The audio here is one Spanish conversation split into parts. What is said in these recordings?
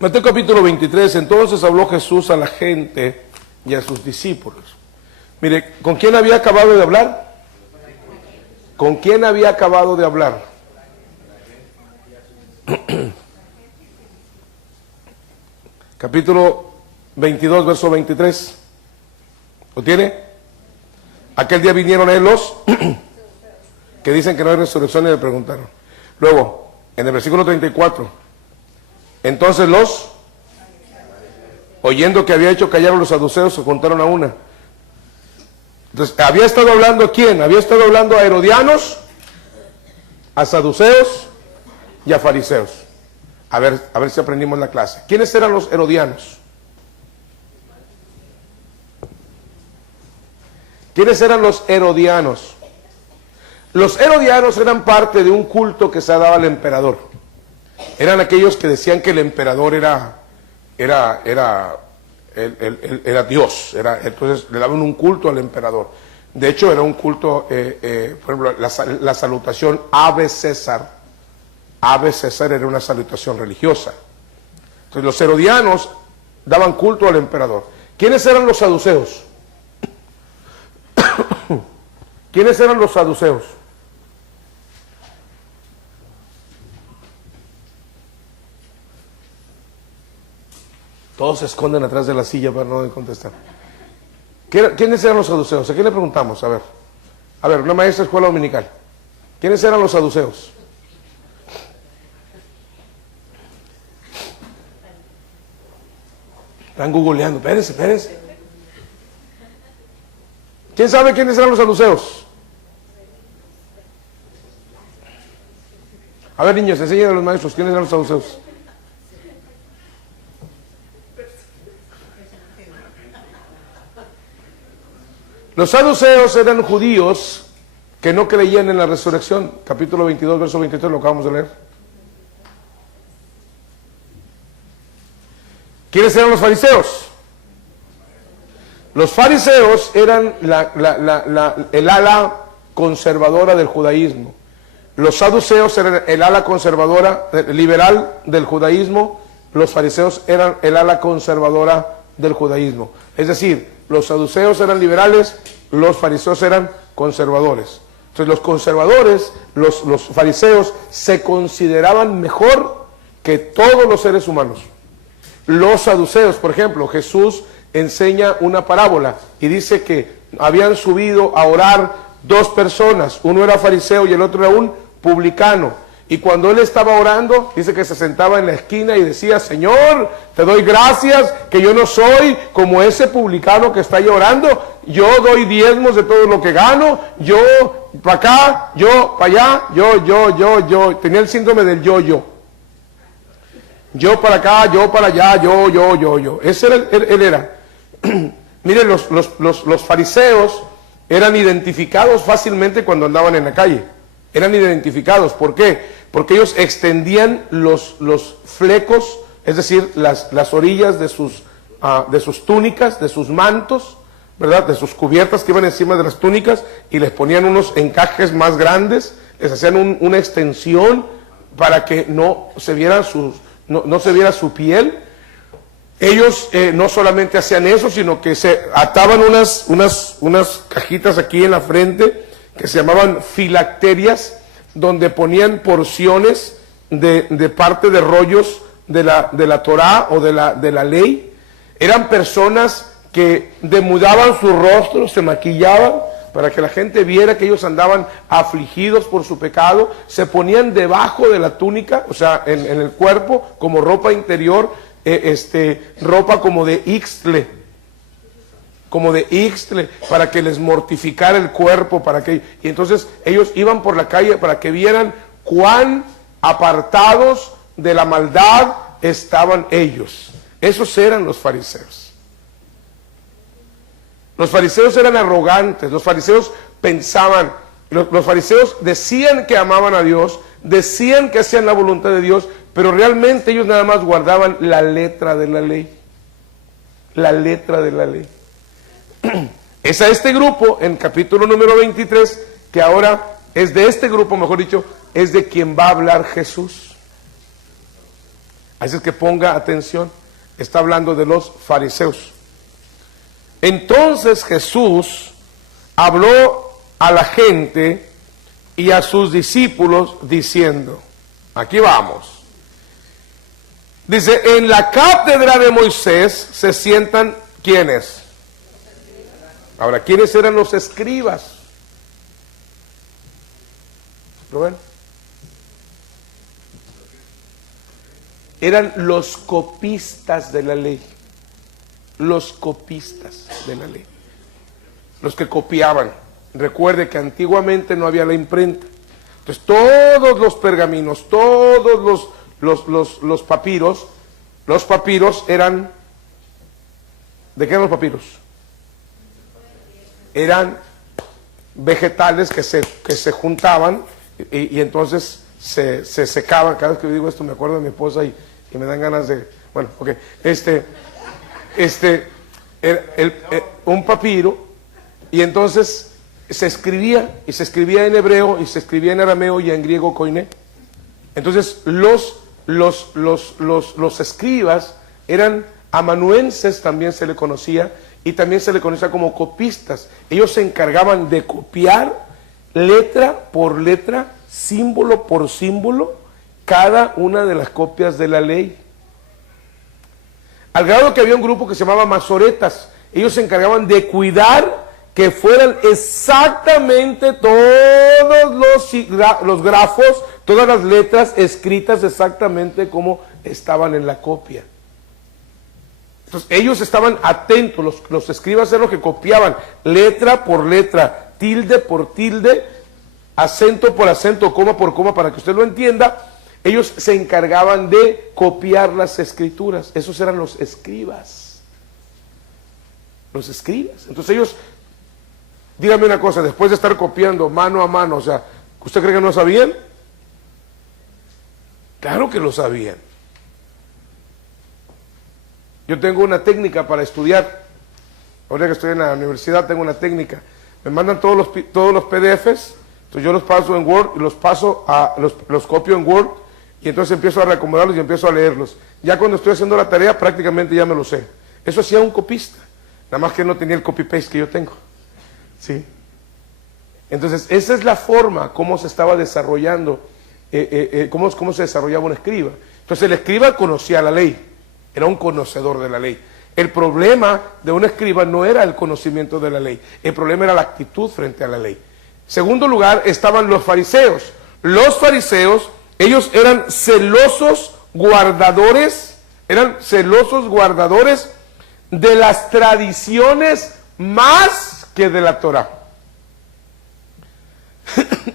Mateo capítulo 23, entonces habló Jesús a la gente y a sus discípulos. Mire, ¿con quién había acabado de hablar? ¿Con quién había acabado de hablar? Capítulo 22, verso 23. ¿Lo tiene? Aquel día vinieron a él los que dicen que no hay resurrección y le preguntaron. Luego, en el versículo 34, entonces los, oyendo que había hecho callar a los saduceos, se juntaron a una. Entonces, ¿había estado hablando a quién? Había estado hablando a herodianos, a saduceos y a fariseos. A ver si aprendimos la clase. ¿Quiénes eran los herodianos? ¿Quiénes eran los herodianos? Los herodianos eran parte de un culto que se daba al emperador. Eran aquellos que decían que el emperador era Dios. Entonces le daban un culto al emperador. De hecho, era un culto, por ejemplo, la salutación Ave César. Ave César era una salutación religiosa. Entonces los herodianos daban culto al emperador. ¿Quiénes eran los saduceos? ¿Quiénes eran los saduceos? Todos se esconden atrás de la silla para no contestar. ¿Quiénes eran los saduceos? ¿A quién le preguntamos? A ver, una maestra de escuela dominical. ¿Quiénes eran los saduceos? Están googleando. Espérense. ¿Quién sabe quiénes eran los saduceos? A ver, niños, enseñen a los maestros quiénes eran los saduceos. Los saduceos eran judíos que no creían en la resurrección. Capítulo 22, verso 23, lo acabamos de leer. ¿Quiénes eran los fariseos? Los fariseos eran el ala conservadora del judaísmo. Los saduceos eran el ala conservadora, liberal del judaísmo. Los fariseos eran el ala conservadora del judaísmo. Es decir, los saduceos eran liberales, los fariseos eran conservadores. Entonces los conservadores, los fariseos, se consideraban mejor que todos los seres humanos. Los saduceos, por ejemplo, Jesús enseña una parábola y dice que habían subido a orar dos personas, uno era fariseo y el otro era un publicano. Y cuando él estaba orando, dice que se sentaba en la esquina y decía: Señor, te doy gracias que yo no soy como ese publicano que está ahí orando. Yo doy diezmos de todo lo que gano. Yo para acá, yo para allá, yo. Tenía el síndrome del yo. Yo para acá, yo para allá, yo. Ese era él era. Miren, los fariseos eran identificados fácilmente cuando andaban en la calle. Eran identificados. ¿Por qué? Porque ellos extendían los flecos, es decir, las orillas de sus túnicas, de sus mantos, ¿verdad? De sus cubiertas que iban encima de las túnicas, y les ponían unos encajes más grandes, les hacían una extensión para que no se viera su piel. Ellos no solamente hacían eso, sino que se ataban unas cajitas aquí en la frente que se llamaban filacterias, donde ponían porciones de parte de rollos de la Torá o de la ley. Eran personas que demudaban su rostro, se maquillaban para que la gente viera que ellos andaban afligidos por su pecado. Se ponían debajo de la túnica, o sea, en el cuerpo, como ropa interior, ropa como de ixtle, para que les mortificara el cuerpo, y entonces ellos iban por la calle para que vieran cuán apartados de la maldad estaban ellos. Esos eran los fariseos. Los fariseos eran arrogantes, los fariseos pensaban, los fariseos decían que amaban a Dios, decían que hacían la voluntad de Dios, pero realmente ellos nada más guardaban la letra de la ley. La letra de la ley. Es a este grupo, en capítulo número 23, que ahora es de este grupo, mejor dicho, es de quien va a hablar Jesús. Así es que ponga atención, está hablando de los fariseos. Entonces Jesús habló a la gente y a sus discípulos diciendo, aquí vamos. Dice, en la cátedra de Moisés se sientan, ¿quiénes? Ahora, ¿quiénes eran los escribas? ¿Lo ven? Eran los copistas de la ley. Los copistas de la ley. Los que copiaban. Recuerde que antiguamente no había la imprenta. Entonces todos los pergaminos, todos los papiros eran... ¿De qué eran los papiros? Eran vegetales que se juntaban y entonces se secaban. Cada vez que digo esto me acuerdo de mi esposa y me dan ganas de... Bueno, ok. Un papiro, y entonces se escribía en hebreo, y se escribía en arameo y en griego koiné. Entonces los escribas eran amanuenses, también se le conocía, y también se le conocía como copistas. Ellos se encargaban de copiar letra por letra, símbolo por símbolo, cada una de las copias de la ley. Al grado que había un grupo que se llamaba masoretas. Ellos se encargaban de cuidar que fueran exactamente todos los grafos, todas las letras escritas exactamente como estaban en la copia. Entonces ellos estaban atentos, los escribas eran los que copiaban letra por letra, tilde por tilde, acento por acento, coma por coma, para que usted lo entienda. Ellos se encargaban de copiar las escrituras. Esos eran los escribas. Los escribas. Entonces ellos, dígame una cosa, después de estar copiando mano a mano, o sea, ¿usted cree que no sabían? Claro que lo sabían. Yo tengo una técnica para estudiar. Ahora que estoy en la universidad tengo una técnica. Me mandan todos los PDFs, entonces yo los paso en Word y los copio en Word. Y entonces empiezo a reacomodarlos y empiezo a leerlos. Ya cuando estoy haciendo la tarea prácticamente ya me lo sé. Eso hacía un copista, nada más que no tenía el copy-paste que yo tengo. ¿Sí? Entonces esa es la forma como se estaba desarrollando, cómo se desarrollaba un escriba. Entonces el escriba conocía la ley, era un conocedor de la ley. El problema de un escriba no era el conocimiento de la ley, el problema era la actitud frente a la ley. En segundo lugar estaban los fariseos. Los fariseos, ellos eran celosos guardadores de las tradiciones más que de la Torah.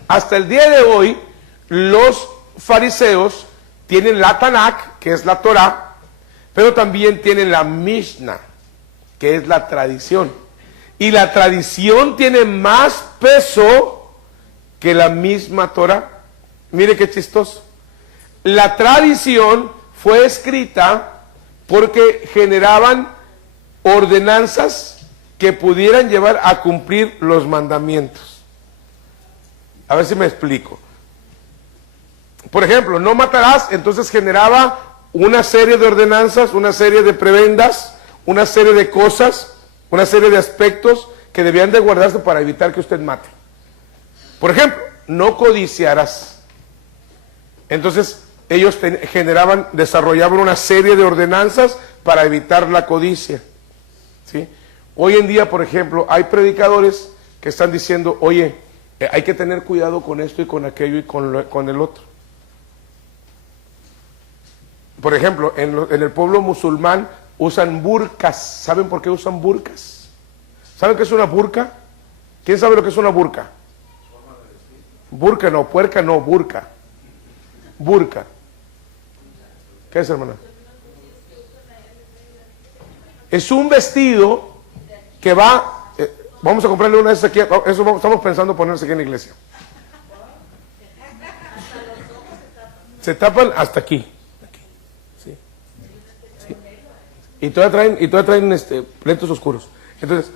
Hasta el día de hoy, los fariseos tienen la Tanakh, que es la Torah, pero también tienen la Mishnah, que es la tradición. Y la tradición tiene más peso que la misma Torah. Mire qué chistoso. La tradición fue escrita porque generaban ordenanzas que pudieran llevar a cumplir los mandamientos. A ver si me explico. Por ejemplo, no matarás, entonces generaba una serie de ordenanzas, una serie de prebendas, una serie de cosas, una serie de aspectos que debían de guardarse para evitar que usted mate. Por ejemplo, no codiciarás. Entonces ellos desarrollaban una serie de ordenanzas para evitar la codicia. ¿Sí? Hoy en día, por ejemplo, hay predicadores que están diciendo, oye, hay que tener cuidado con esto y con aquello y con el otro. Por ejemplo, en el pueblo musulmán usan burkas. ¿Saben por qué usan burkas? ¿Saben qué es una burka? ¿Quién sabe lo que es una burka? Burka no, puerca no, burka. Burka. ¿Qué es, hermana? Es un vestido que va... vamos a comprarle una de esas aquí. Eso estamos pensando ponerse aquí en la iglesia. Se tapan hasta aquí. Sí. Sí. Y todavía traen lentes oscuros. Entonces,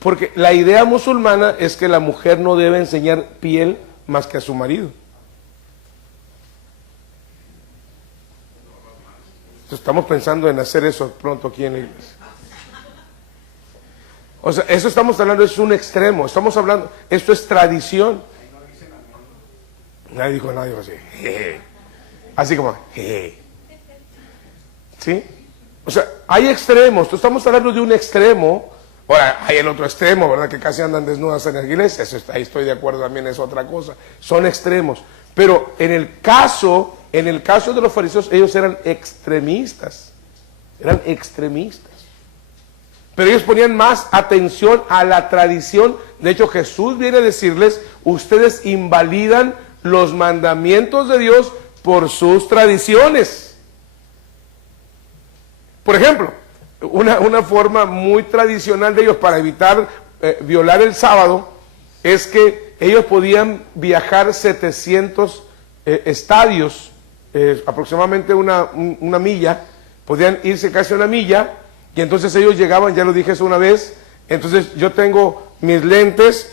porque la idea musulmana es que la mujer no debe enseñar piel más que a su marido. Estamos pensando en hacer eso pronto aquí en la iglesia. O sea, eso estamos hablando, es un extremo. Estamos hablando, esto es tradición. Nadie dijo así. Jeje. Así como, jeje. ¿Sí? O sea, hay extremos. Estamos hablando de un extremo. Ahora, hay el otro extremo, ¿verdad? Que casi andan desnudas en la iglesia. Ahí estoy de acuerdo, también es otra cosa. Son extremos. Pero en el caso de los fariseos, ellos eran extremistas. Eran extremistas. Pero ellos ponían más atención a la tradición. De hecho, Jesús viene a decirles, ustedes invalidan los mandamientos de Dios por sus tradiciones. Por ejemplo, una forma muy tradicional de ellos para evitar violar el sábado es que ellos podían viajar 700 estadios, aproximadamente una milla, podían irse casi una milla, y entonces ellos llegaban, ya lo dije eso una vez, entonces yo tengo mis lentes,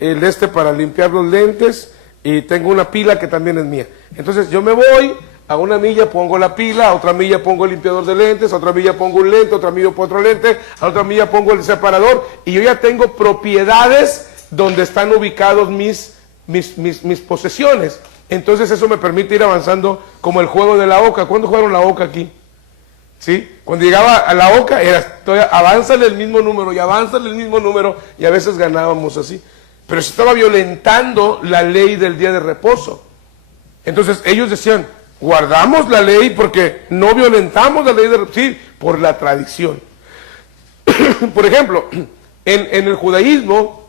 el para limpiar los lentes, y tengo una pila que también es mía. Entonces yo me voy, a una milla pongo la pila, a otra milla pongo el limpiador de lentes, a otra milla pongo un lente, a otra milla pongo otro lente, a otra milla pongo el separador, y yo ya tengo propiedades donde están ubicados mis posesiones. Entonces eso me permite ir avanzando como el juego de la oca. ¿Cuándo jugaron la oca aquí? ¿Sí? Cuando llegaba a la oca era, avánzale el mismo número y avánzale el mismo número, y a veces ganábamos así. Pero se estaba violentando la ley del día de reposo. Entonces ellos decían, guardamos la ley porque no violentamos la ley de reposo. Sí, por la tradición. Por ejemplo, en el judaísmo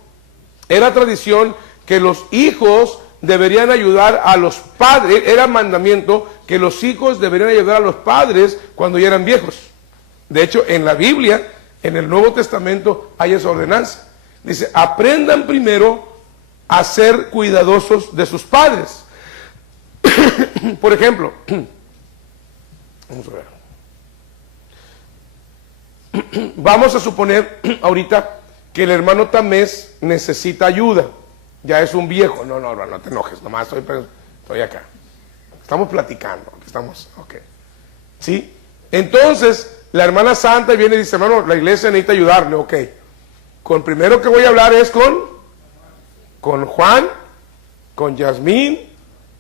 era tradición que los hijos deberían ayudar a los padres, era mandamiento que los hijos deberían ayudar a los padres cuando ya eran viejos. De hecho, en la Biblia, en el Nuevo Testamento, hay esa ordenanza. Dice, aprendan primero a ser cuidadosos de sus padres. Por ejemplo, vamos a ver. Vamos a suponer ahorita que el hermano Tamés necesita ayuda. Ya es un viejo. No te enojes, nomás estoy acá. Estamos platicando, ok. ¿Sí? Entonces, la hermana Santa viene y dice, hermano, la iglesia necesita ayudarle, ok. Con primero que voy a hablar es con Juan, con Yasmín,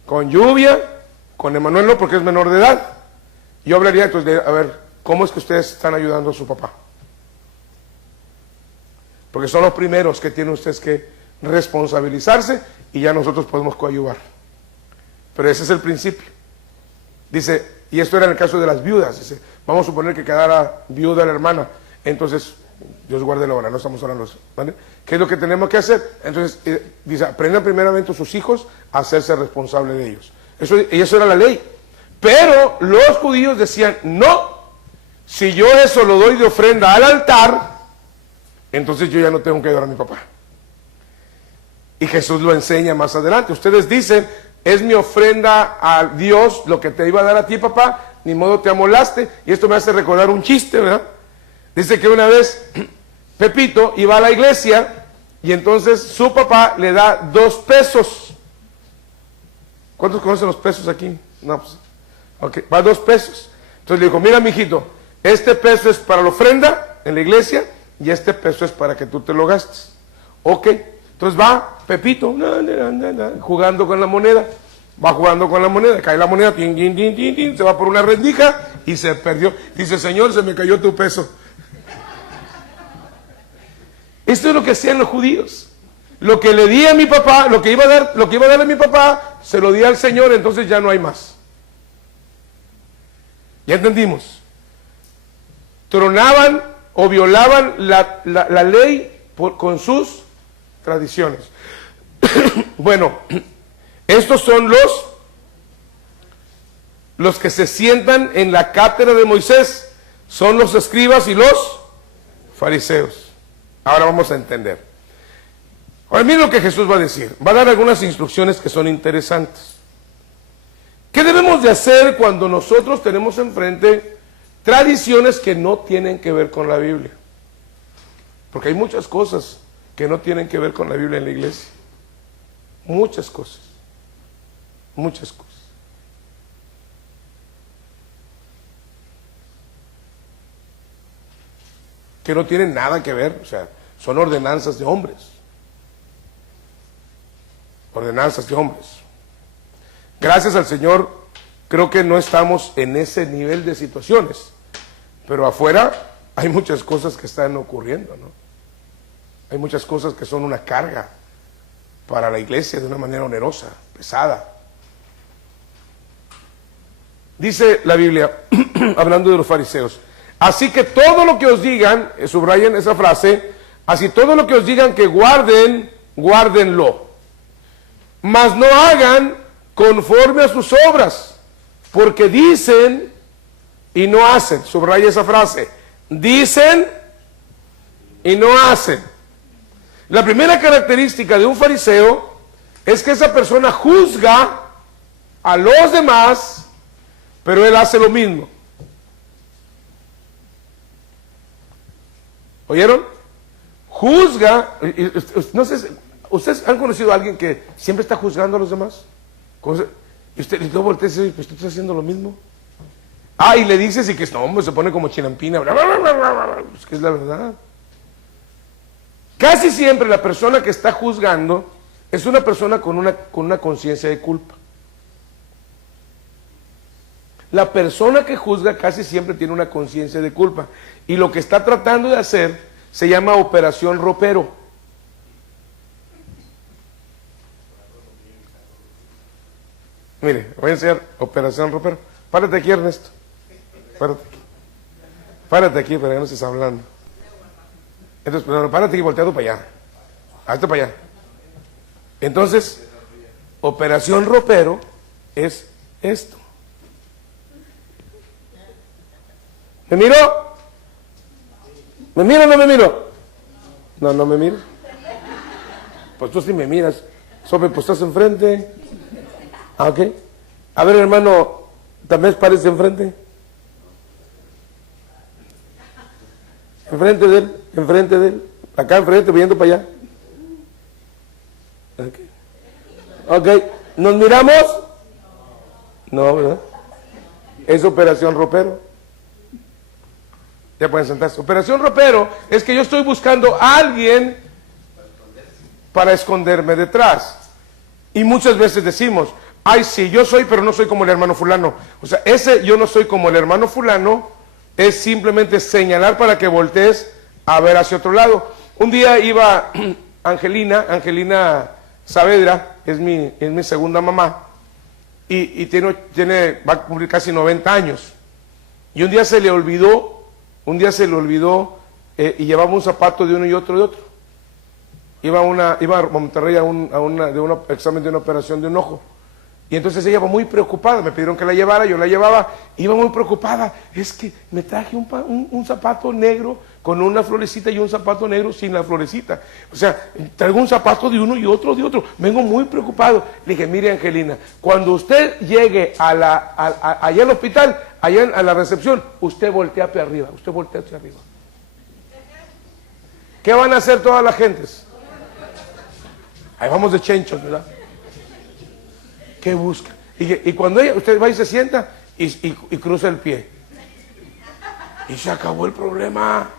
con Lluvia, con Emanuel no, porque es menor de edad. Yo hablaría entonces a ver, ¿cómo es que ustedes están ayudando a su papá? Porque son los primeros que tienen ustedes que responsabilizarse y ya nosotros podemos coadyuvar. Pero ese es el principio. Dice, y esto era en el caso de las viudas, dice, vamos a suponer que quedara viuda la hermana, entonces, Dios guarde la hora, no estamos hablando de eso, ¿vale? ¿Qué es lo que tenemos que hacer? Entonces, dice, aprendan primeramente a sus hijos a hacerse responsables de ellos. Eso era la ley. Pero los judíos decían, no, si yo eso lo doy de ofrenda al altar, entonces yo ya no tengo que ayudar a mi papá. Y Jesús lo enseña más adelante. Ustedes dicen, es mi ofrenda a Dios lo que te iba a dar a ti, papá, ni modo te amolaste. Y esto me hace recordar un chiste, ¿verdad? Dice que una vez Pepito iba a la iglesia y entonces su papá le da 2 pesos. ¿Cuántos conocen los pesos aquí? No, pues, ok, va 2 pesos. Entonces le dijo, mira, mijito, este peso es para la ofrenda en la iglesia y este peso es para que tú te lo gastes. Ok, entonces va Pepito jugando con la moneda. Va jugando con la moneda, cae la moneda, se va por una rendija y se perdió. Dice, Señor, se me cayó tu peso. Esto es lo que hacían los judíos. Lo que le di a mi papá, lo que iba a darle a mi papá, se lo di al Señor, entonces ya no hay más. ¿Ya entendimos? Tronaban o violaban la ley con sus tradiciones. Bueno, estos son los que se sientan en la cátedra de Moisés, son los escribas y los fariseos. Ahora vamos a entender. Ahora miren lo que Jesús va a decir. Va a dar algunas instrucciones que son interesantes. ¿Qué debemos de hacer cuando nosotros tenemos enfrente tradiciones que no tienen que ver con la Biblia? Porque hay muchas cosas que no tienen que ver con la Biblia en la iglesia. Muchas cosas. Muchas cosas. que no tienen nada que ver, o sea, son ordenanzas de hombres. Ordenanzas de hombres. Gracias al Señor, creo que no estamos en ese nivel de situaciones, pero afuera hay muchas cosas que están ocurriendo, ¿no? Hay muchas cosas que son una carga para la iglesia de una manera onerosa, pesada. Dice la Biblia, hablando de los fariseos, así que todo lo que os digan, subrayen esa frase, así todo lo que os digan que guarden, guárdenlo. Mas no hagan conforme a sus obras, porque dicen y no hacen. Subraya esa frase, dicen y no hacen. La primera característica de un fariseo es que esa persona juzga a los demás, pero él hace lo mismo. ¿Oyeron? Juzga. No sé, ¿ustedes han conocido a alguien que siempre está juzgando a los demás? Y usted luego voltea y dice, pues tú estás haciendo lo mismo. Ah, y le dices y que no, hombre, se pone como chinampina. Pues que es la verdad. Casi siempre la persona que está juzgando es una persona con una conciencia de culpa. La persona que juzga casi siempre tiene una conciencia de culpa. Y lo que está tratando de hacer se llama operación ropero. Mire, voy a enseñar operación ropero. Párate aquí, Ernesto. Párate aquí. Párate aquí para que no estés hablando. Entonces, pero párate aquí, volteado para allá. Hazte para allá. Entonces, operación ropero es esto. ¿Me miro? ¿Me miro o no me miro? No, no me miro. Pues tú sí me miras. Sobe, pues estás enfrente. Ah, ok. A ver, hermano, ¿también parece enfrente? Enfrente de él. Acá enfrente, viendo para allá. Ok. ¿Nos miramos? No, ¿verdad? Es operación ropero. Ya pueden sentarse. Operación ropero es que yo estoy buscando a alguien para esconderme detrás. Y muchas veces decimos, ay sí, yo soy, pero no soy como el hermano fulano. O sea, ese yo no soy como el hermano fulano es simplemente señalar para que voltees a ver hacia otro lado. Un día iba Angelina Saavedra, es mi segunda mamá, y va a cumplir casi 90 años. Y un día se le olvidó y llevaba un zapato de uno y otro de otro. Iba a Monterrey a un examen de una operación de un ojo. Y entonces ella iba muy preocupada, me pidieron que la llevara, yo la llevaba, iba muy preocupada, es que me traje un zapato negro con una florecita y un zapato negro sin la florecita. O sea, traigo un zapato de uno y otro de otro, vengo muy preocupado. Le dije, mire Angelina, cuando usted llegue allá al hospital, allá a la recepción, usted voltea hacia arriba, ¿Qué van a hacer todas las gentes? Ahí vamos de chenchos, ¿verdad? ¿Qué busca? Y cuando usted va y se sienta y cruza el pie. Y se acabó el problema.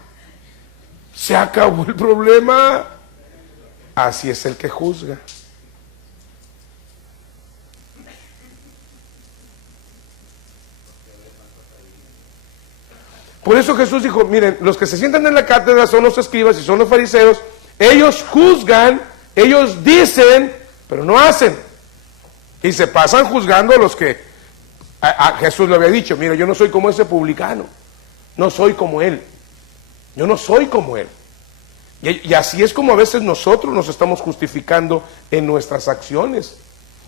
Se acabó el problema. Así es el que juzga. Por eso Jesús dijo, miren, los que se sientan en la cátedra son los escribas y son los fariseos. Ellos juzgan, ellos dicen, pero no hacen. Y se pasan juzgando a los que a Jesús le había dicho, mira, yo no soy como ese publicano, no soy como él, yo no soy como él. Y así es como a veces nosotros nos estamos justificando en nuestras acciones.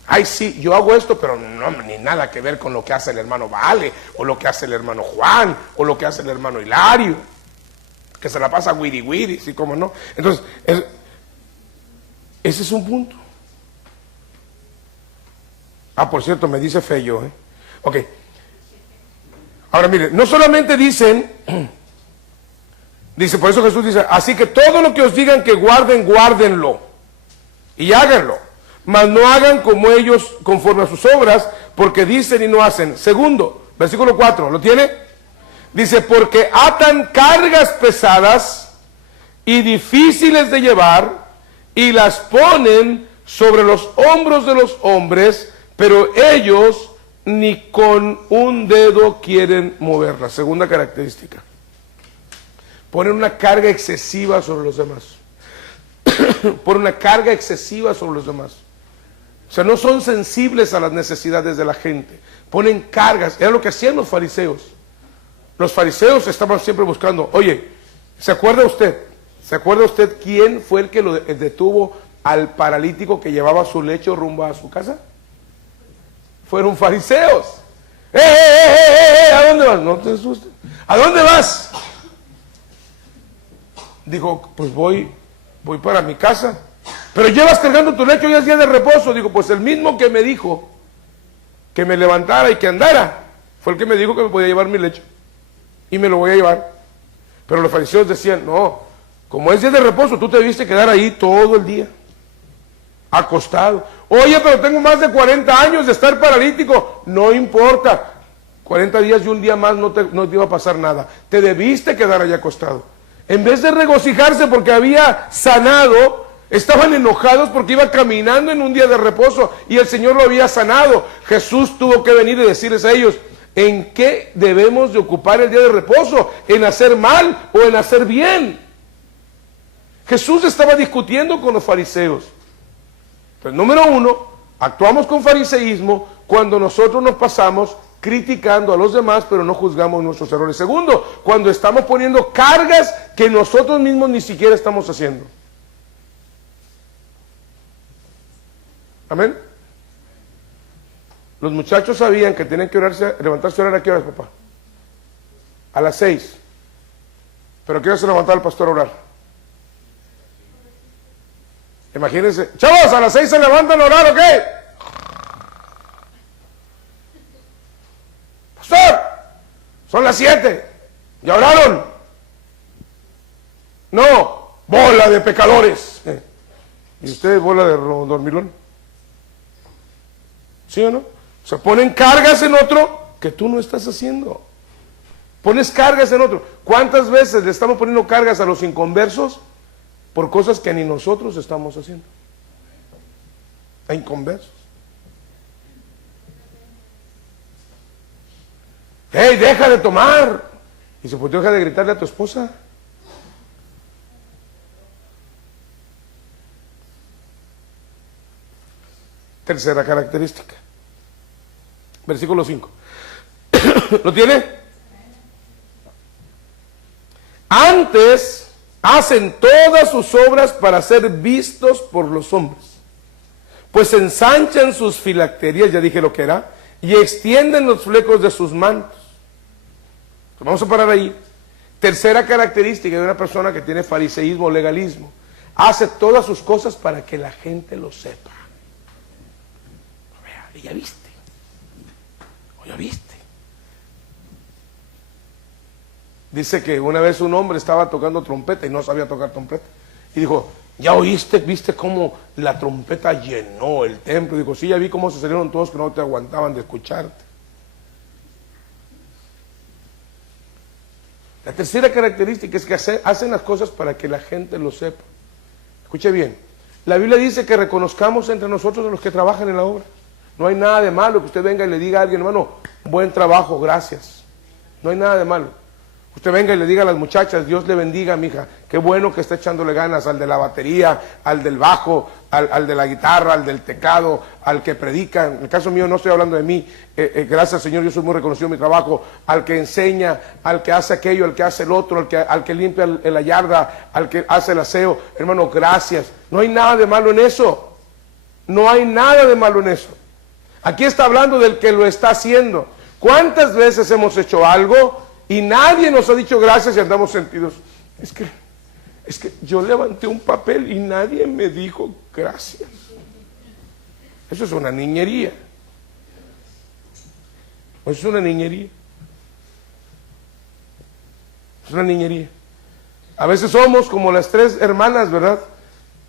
Ay, sí, yo hago esto, pero no, ni nada que ver con lo que hace el hermano Vale, o lo que hace el hermano Juan, o lo que hace el hermano Hilario, que se la pasa wiri, sí, como no. Entonces, ese es un punto. Ah, por cierto, me dice Feyo, Ok. Ahora mire, no solamente dice, por eso Jesús dice, así que todo lo que os digan que guarden, guárdenlo. Y háganlo. Mas no hagan como ellos conforme a sus obras, porque dicen y no hacen. Segundo, versículo 4, ¿lo tiene? Dice, porque atan cargas pesadas y difíciles de llevar y las ponen sobre los hombros de los hombres, pero ellos ni con un dedo quieren moverla. Segunda característica. Ponen una carga excesiva sobre los demás. Ponen una carga excesiva sobre los demás. O sea, no son sensibles a las necesidades de la gente. Ponen cargas. Era lo que hacían los fariseos. Los fariseos estaban siempre buscando, oye, ¿se acuerda usted? ¿Se acuerda usted quién fue el que lo detuvo al paralítico que llevaba su lecho rumbo a su casa? Fueron fariseos. ¿A dónde vas? No te asustes. ¿A dónde vas? Dijo, pues voy para mi casa. Pero llevas cargando tu lecho, ya es día de reposo. Digo, pues el mismo que me dijo que me levantara y que andara, fue el que me dijo que me podía llevar mi lecho. Y me lo voy a llevar. Pero los fariseos decían, no, como es día de reposo, tú te debiste quedar ahí todo el día, acostado. Oye, pero tengo más de 40 años de estar paralítico. No importa, 40 días y un día más no te iba a pasar nada. Te debiste quedar allá acostado. En vez de regocijarse porque había sanado, estaban enojados porque iba caminando en un día de reposo y el Señor lo había sanado. Jesús tuvo que venir y decirles a ellos, ¿en qué debemos de ocupar el día de reposo? ¿En hacer mal o en hacer bien? Jesús estaba discutiendo con los fariseos. Pues número uno, actuamos con fariseísmo cuando nosotros nos pasamos criticando a los demás, pero no juzgamos nuestros errores. Segundo, cuando estamos poniendo cargas que nosotros mismos ni siquiera estamos haciendo. Amén. Los muchachos sabían que tenían que levantarse a orar. ¿A qué horas, papá? A las 6. ¿Pero a qué hora se levantaba el pastor a orar? Imagínense, chavos, a las 6 se levantan a orar, ¿ok? Pastor, son las 7. ¿Ya oraron? No, bola de pecadores. ¿Y usted bola de dormilón? ¿Sí o no? O sea, ponen cargas en otro que tú no estás haciendo. Pones cargas en otro. ¿Cuántas veces le estamos poniendo cargas a los inconversos por cosas que ni nosotros estamos haciendo? A inconversos. ¡Hey, deja de tomar! Y se pues deja de gritarle a tu esposa. Tercera característica. Versículo 5. ¿Lo tiene? Antes hacen todas sus obras para ser vistos por los hombres, pues ensanchan sus filacterías, ya dije lo que era, y extienden los flecos de sus mantos. Vamos a parar ahí. Tercera característica de una persona que tiene fariseísmo o legalismo: hace todas sus cosas para que la gente lo sepa. Vea, ya viste. ¿Ya viste? Dice que una vez un hombre estaba tocando trompeta y no sabía tocar trompeta. Y dijo, ¿ya oíste? ¿Viste cómo la trompeta llenó el templo? Dijo, sí, ya vi cómo se salieron todos que no te aguantaban de escucharte. La tercera característica es que hacen las cosas para que la gente lo sepa. Escuche bien, la Biblia dice que reconozcamos entre nosotros a los que trabajan en la obra. No hay nada de malo que usted venga y le diga a alguien, hermano, buen trabajo, gracias. No hay nada de malo. Usted venga y le diga a las muchachas, Dios le bendiga, mija, qué bueno que está echándole ganas al de la batería, al del bajo, al de la guitarra, al del teclado, al que predica. En el caso mío no estoy hablando de mí, gracias Señor, yo soy muy reconocido en mi trabajo, al que enseña, al que hace aquello, al que hace el otro, al que limpia la yarda, al que hace el aseo. Hermano, gracias. No hay nada de malo en eso. No hay nada de malo en eso. Aquí está hablando del que lo está haciendo. ¿Cuántas veces hemos hecho algo y nadie nos ha dicho gracias y andamos sentidos? Es que yo levanté un papel y nadie me dijo gracias. Eso es una niñería. Eso es una niñería. Es una niñería. A veces somos como las tres hermanas, ¿verdad?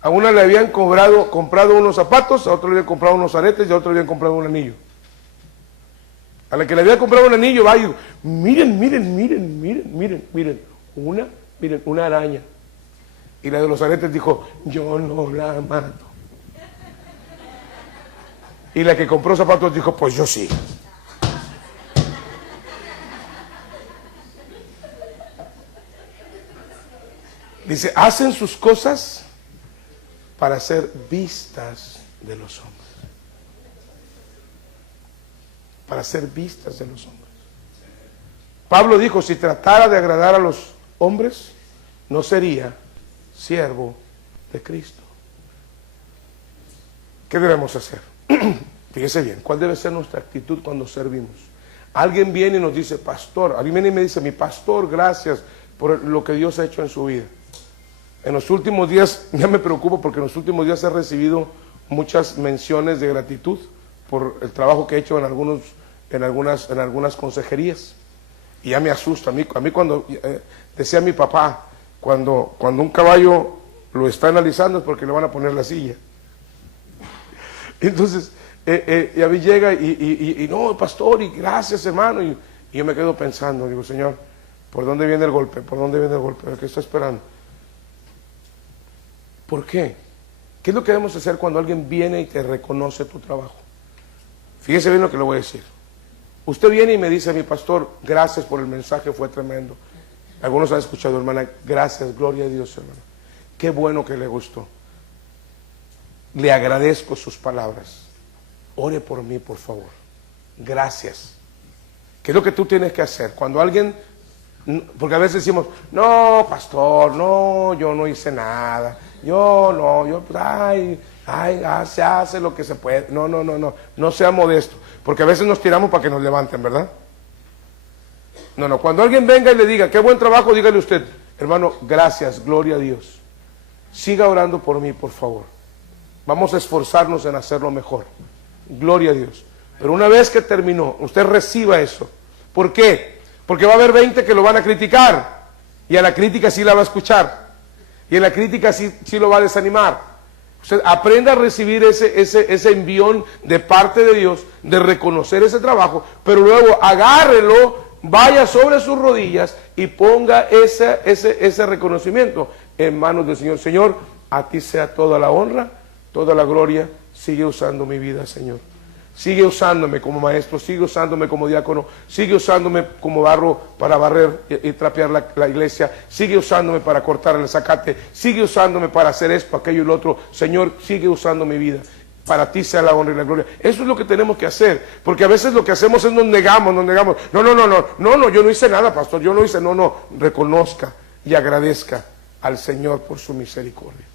A una le habían comprado unos zapatos, a otra le habían comprado unos aretes y a otra le habían comprado un anillo. A la que le había comprado un anillo, va y digo, miren, una araña. Y la de los aretes dijo, yo no la mato. Y la que compró zapatos dijo, pues yo sí. Dice, hacen sus cosas para ser vistas de los hombres. Para ser vistas de los hombres. Pablo dijo, si tratara de agradar a los hombres, no sería siervo de Cristo. ¿Qué debemos hacer? Fíjese bien, ¿cuál debe ser nuestra actitud cuando servimos? Alguien viene y nos dice, pastor, alguien viene y me dice, mi pastor, gracias por lo que Dios ha hecho en su vida. En los últimos días, ya me preocupo porque en los últimos días he recibido muchas menciones de gratitud por el trabajo que he hecho en algunas consejerías. Y ya me asusta. A mí cuando, decía mi papá, cuando un caballo lo está analizando es porque le van a poner la silla. Entonces, y a mí llega y no, pastor, y gracias, hermano. Y yo me quedo pensando, digo, Señor, ¿por dónde viene el golpe? ¿Por dónde viene el golpe? ¿Qué está esperando? ¿Por qué? ¿Qué es lo que debemos hacer cuando alguien viene y te reconoce tu trabajo? Fíjese bien lo que le voy a decir. Usted viene y me dice, mi pastor, gracias por el mensaje, fue tremendo. Algunos han escuchado, hermana, gracias, gloria a Dios, hermana. Qué bueno que le gustó. Le agradezco sus palabras. Ore por mí, por favor. Gracias. ¿Qué es lo que tú tienes que hacer? Cuando alguien, porque a veces decimos, no, pastor, no, yo no hice nada. Se hace lo que se puede. No sea modesto. Porque a veces nos tiramos para que nos levanten, ¿verdad? No, cuando alguien venga y le diga, qué buen trabajo, dígale usted, hermano, gracias, gloria a Dios. Siga orando por mí, por favor. Vamos a esforzarnos en hacerlo mejor. Gloria a Dios. Pero una vez que terminó, usted reciba eso. ¿Por qué? Porque va a haber 20 que lo van a criticar. Y a la crítica sí la va a escuchar. Y en la crítica sí lo va a desanimar. Usted aprenda a recibir ese envión de parte de Dios, de reconocer ese trabajo, pero luego agárrelo, vaya sobre sus rodillas y ponga ese reconocimiento en manos del Señor. Señor, a ti sea toda la honra, toda la gloria. Sigue usando mi vida, Señor. Sigue usándome como maestro, sigue usándome como diácono, sigue usándome como barro para barrer y trapear la iglesia, sigue usándome para cortar el zacate, sigue usándome para hacer esto, aquello y lo otro. Señor, sigue usando mi vida. Para ti sea la honra y la gloria. Eso es lo que tenemos que hacer, porque a veces lo que hacemos es nos negamos. No, yo no hice nada, pastor, yo no hice, reconozca y agradezca al Señor por su misericordia.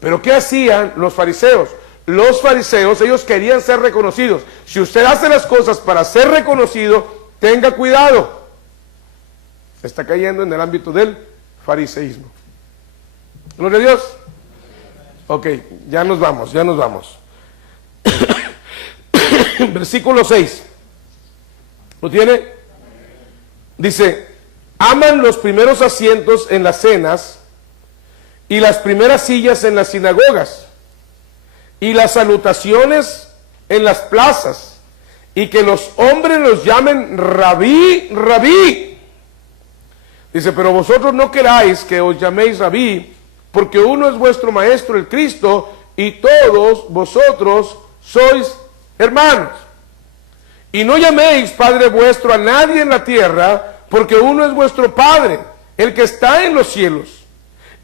Pero ¿qué hacían los fariseos? Los fariseos, ellos querían ser reconocidos. Si usted hace las cosas para ser reconocido, tenga cuidado. Se está cayendo en el ámbito del fariseísmo. Gloria a Dios. Ok, ya nos vamos. Versículo 6. ¿Lo tiene? Dice, aman los primeros asientos en las cenas y las primeras sillas en las sinagogas y las salutaciones en las plazas, y que los hombres los llamen rabí, rabí. Dice, pero vosotros no queráis que os llaméis rabí, porque uno es vuestro maestro, el Cristo, y todos vosotros sois hermanos. Y no llaméis Padre vuestro a nadie en la tierra, porque uno es vuestro Padre, el que está en los cielos.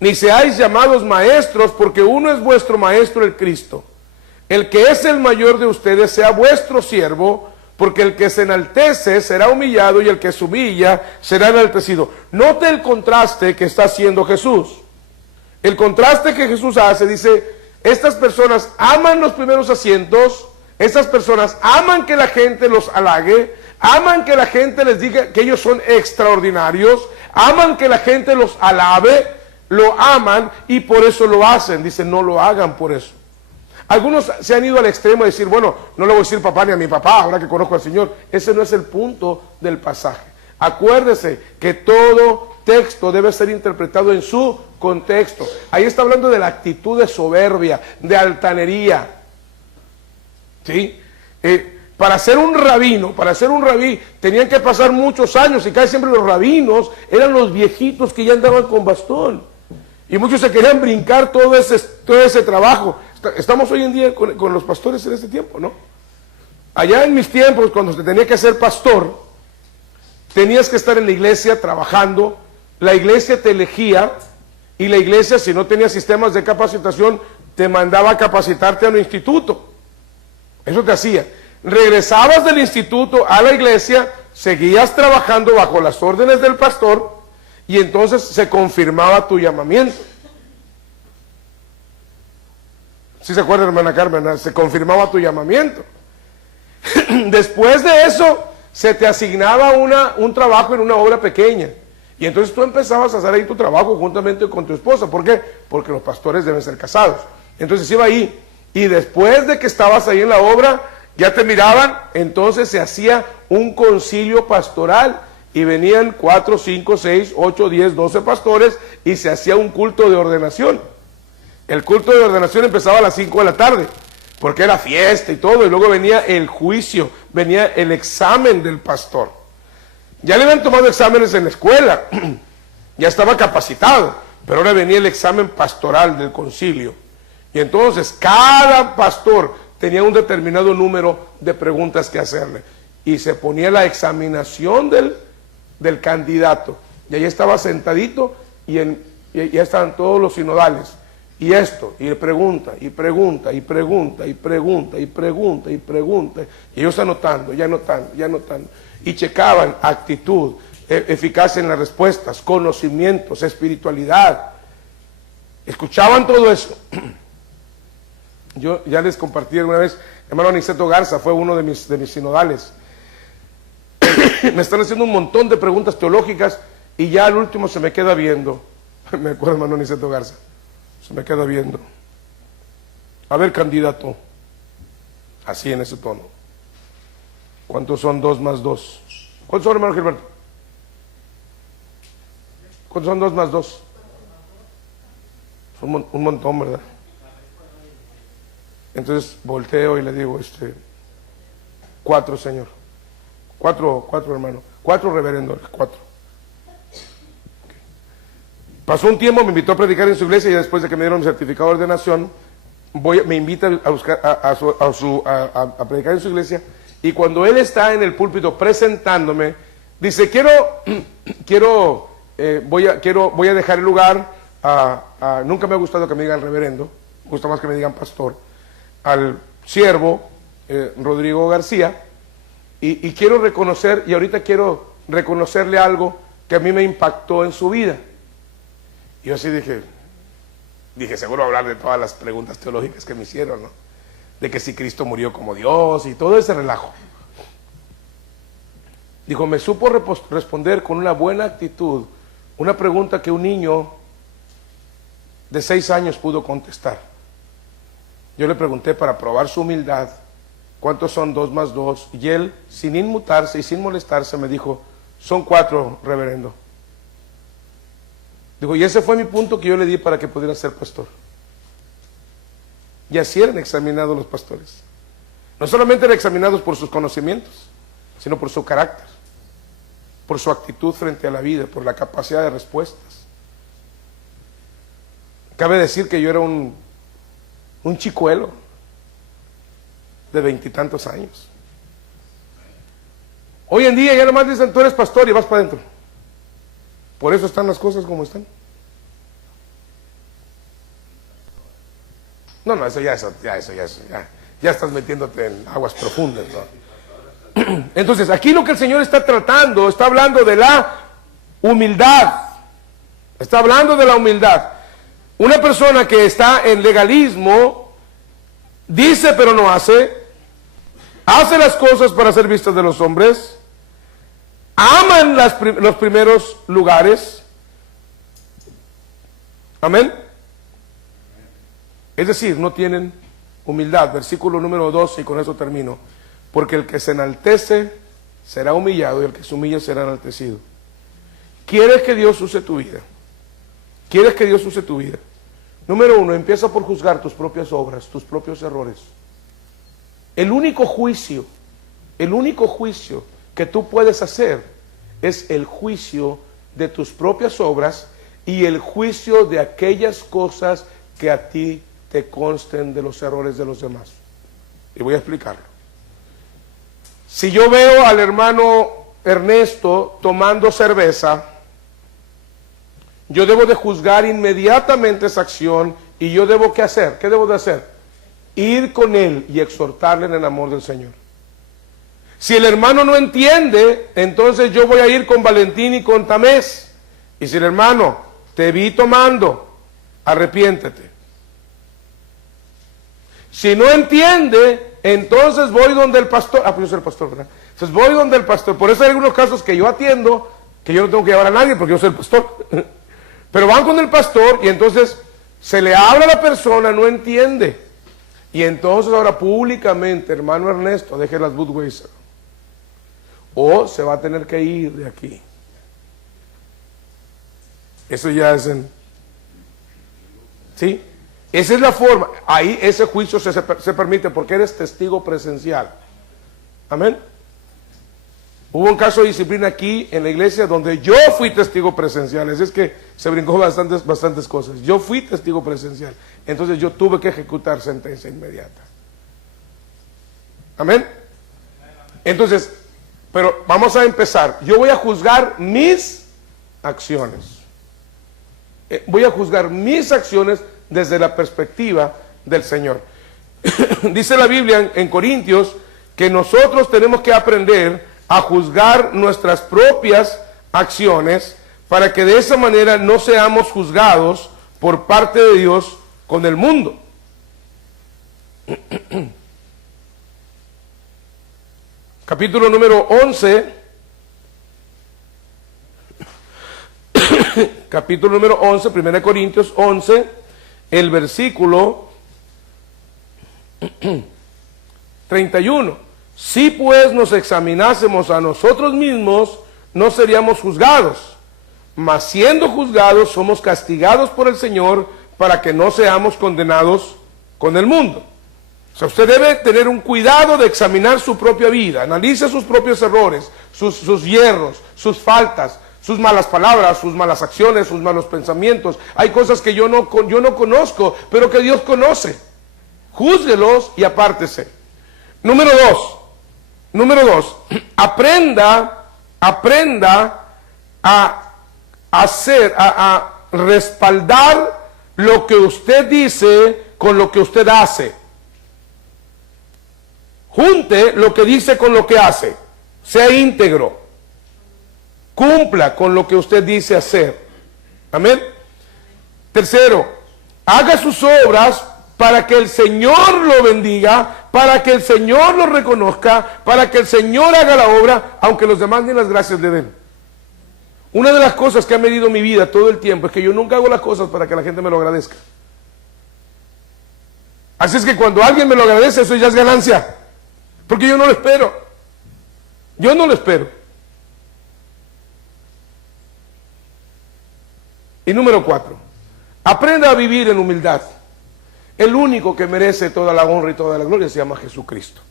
Ni seáis llamados maestros, porque uno es vuestro maestro, el Cristo. El que es el mayor de ustedes sea vuestro siervo, porque el que se enaltece será humillado y el que se humilla será enaltecido. Note el contraste que está haciendo Jesús. El contraste que Jesús hace, dice, estas personas aman los primeros asientos, estas personas aman que la gente los halague, aman que la gente les diga que ellos son extraordinarios, aman que la gente los alabe, lo aman y por eso lo hacen. Dice, no lo hagan por eso. Algunos se han ido al extremo de decir, bueno, no le voy a decir papá ni a mi papá, ahora que conozco al Señor. Ese no es el punto del pasaje. Acuérdese que todo texto debe ser interpretado en su contexto. Ahí está hablando de la actitud de soberbia, de altanería. ¿Sí? Para ser un rabino, tenían que pasar muchos años y casi siempre los rabinos eran los viejitos que ya andaban con bastón. Y muchos se querían brincar todo ese trabajo. Estamos hoy en día con los pastores en este tiempo, ¿no? Allá en mis tiempos, cuando se tenía que ser pastor, tenías que estar en la iglesia trabajando, la iglesia te elegía y la iglesia, si no tenía sistemas de capacitación, te mandaba a capacitarte a un instituto. Eso te hacía. Regresabas del instituto a la iglesia, seguías trabajando bajo las órdenes del pastor y entonces se confirmaba tu llamamiento. ¿Sí se acuerda, hermana Carmen? Se confirmaba tu llamamiento. Después de eso, se te asignaba un trabajo en una obra pequeña. Y entonces tú empezabas a hacer ahí tu trabajo juntamente con tu esposa. ¿Por qué? Porque los pastores deben ser casados. Entonces iba ahí. Y después de que estabas ahí en la obra, ya te miraban, entonces se hacía un concilio pastoral. Y venían 4, 5, 6, 8, 10, 12 pastores y se hacía un culto de ordenación. El culto de ordenación empezaba a las 5 de la tarde, porque era fiesta y todo, y luego venía el juicio, venía el examen del pastor. Ya le habían tomado exámenes en la escuela, ya estaba capacitado, pero ahora venía el examen pastoral del concilio. Y entonces cada pastor tenía un determinado número de preguntas que hacerle, y se ponía la examinación del candidato, y ahí estaba sentadito, y ya estaban todos los sinodales. Y esto, y pregunta, y pregunta, y pregunta, y pregunta, y pregunta, y pregunta. Y ellos anotando, y anotando, y anotando. Y checaban actitud, eficacia en las respuestas, conocimientos, espiritualidad. Escuchaban todo eso. Yo ya les compartí alguna vez, hermano Aniceto Garza fue uno de mis sinodales. Me están haciendo un montón de preguntas teológicas y ya al último se me queda viendo. Me acuerdo, hermano Aniceto Garza. Se me queda viendo. A ver, candidato. Así en ese tono. ¿Cuántos son 2 más 2? ¿Cuántos son, hermano Gilberto? ¿Cuántos son 2 más 2? Son un montón, ¿verdad? Entonces volteo y le digo, 4, señor. 4, hermano. 4, reverendo. 4. Pasó un tiempo, me invitó a predicar en su iglesia y después de que me dieron mi certificado de ordenación, me invita a buscar a predicar en su iglesia. Y cuando él está en el púlpito presentándome, dice, voy a dejar el lugar nunca me ha gustado que me digan reverendo, me gusta más que me digan pastor, al siervo Rodrigo García, y quiero reconocer, y ahorita quiero reconocerle algo que a mí me impactó en su vida. Y yo así dije, seguro hablar de todas las preguntas teológicas que me hicieron, ¿no? De que si Cristo murió como Dios y todo ese relajo. Dijo, me supo responder con una buena actitud una pregunta que un niño de 6 años pudo contestar. Yo le pregunté para probar su humildad, ¿cuántos son 2 más 2? Y él, sin inmutarse y sin molestarse, me dijo, son 4, reverendo. Digo, y ese fue mi punto que yo le di para que pudiera ser pastor. Y así eran examinados los pastores. No solamente eran examinados por sus conocimientos, sino por su carácter, por su actitud frente a la vida, por la capacidad de respuestas. Cabe decir que yo era un chicuelo de 20 y tantos años. Hoy en día ya nomás dicen, tú eres pastor y vas para adentro. Por eso están las cosas como están. No, eso ya estás metiéndote en aguas profundas, ¿no? Entonces, aquí lo que el Señor está tratando, está hablando de la humildad. Está hablando de la humildad. Una persona que está en legalismo, dice pero no hace las cosas para ser vistas de los hombres, aman los primeros lugares. Amén. Es decir, no tienen humildad. Versículo número 12, y con eso termino. Porque el que se enaltece será humillado y el que se humilla será enaltecido. ¿Quieres que Dios use tu vida? ¿Quieres que Dios use tu vida? Número 1, empieza por juzgar tus propias obras, tus propios errores. El único juicio El único juicio que tú puedes hacer es el juicio de tus propias obras y el juicio de aquellas cosas que a ti te consten de los errores de los demás. Y voy a explicarlo. Si yo veo al hermano Ernesto tomando cerveza, yo debo de juzgar inmediatamente esa acción y yo debo ¿qué hacer? ¿Qué debo de hacer? Ir con él y exhortarle en el amor del Señor. Si el hermano no entiende, entonces yo voy a ir con Valentín y con Tamés. Y si el hermano, te vi tomando, arrepiéntete. Si no entiende, entonces voy donde el pastor. Pues yo soy el pastor, ¿verdad? Entonces voy donde el pastor. Por eso hay algunos casos que yo atiendo, que yo no tengo que llevar a nadie porque yo soy el pastor. Pero van con el pastor y entonces se le habla a la persona, no entiende. Y entonces ahora públicamente, hermano Ernesto, deje las Budweiser. O se va a tener que ir de aquí. Eso ya es en... ¿Sí? Esa es la forma. Ahí ese juicio se permite porque eres testigo presencial. Amén. Hubo un caso de disciplina aquí en la iglesia donde yo fui testigo presencial. Es que se brincó bastantes cosas. Yo fui testigo presencial. Entonces yo tuve que ejecutar sentencia inmediata. Amén. Entonces, pero vamos a empezar. Yo voy a juzgar mis acciones. Voy a juzgar mis acciones desde la perspectiva del Señor. Dice la Biblia en Corintios que nosotros tenemos que aprender a juzgar nuestras propias acciones para que de esa manera no seamos juzgados por parte de Dios con el mundo. Capítulo número 11. Capítulo número 11, 1 Corintios 11, el versículo 31. Si pues nos examinásemos a nosotros mismos, no seríamos juzgados, mas siendo juzgados somos castigados por el Señor para que no seamos condenados con el mundo. O sea, usted debe tener un cuidado de examinar su propia vida, analice sus propios errores, sus hierros, sus faltas, sus malas palabras, sus malas acciones, sus malos pensamientos. Hay cosas que yo no conozco, pero que Dios conoce. Júzguelos y apártese. Número dos, aprenda a respaldar lo que usted dice con lo que usted hace. Junte lo que dice con lo que hace. Sea íntegro. Cumpla con lo que usted dice hacer. Amén. Tercero, haga sus obras para que el Señor lo bendiga, para que el Señor lo reconozca, para que el Señor haga la obra, aunque los demás ni las gracias le den. Una de las cosas que ha medido mi vida todo el tiempo es que yo nunca hago las cosas para que la gente me lo agradezca. Así es que cuando alguien me lo agradece, eso ya es ganancia. Porque yo no lo espero. Yo no lo espero. Y número 4, aprenda a vivir en humildad. El único que merece toda la honra y toda la gloria se llama Jesucristo.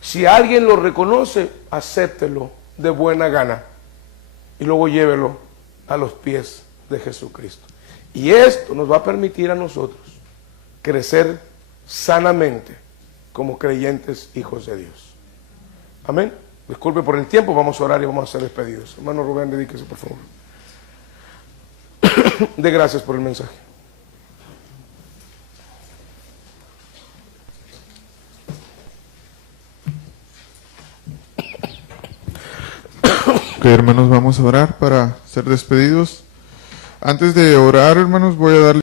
Si alguien lo reconoce, acéptelo de buena gana y luego llévelo a los pies de Jesucristo. Y esto nos va a permitir a nosotros crecer sanamente como creyentes hijos de Dios. Amén. Disculpe por el tiempo, vamos a orar y vamos a ser despedidos. Hermano Rubén, dedíquese por favor. De gracias por el mensaje. Ok, hermanos, vamos a orar para ser despedidos. Antes de orar, hermanos, voy a darle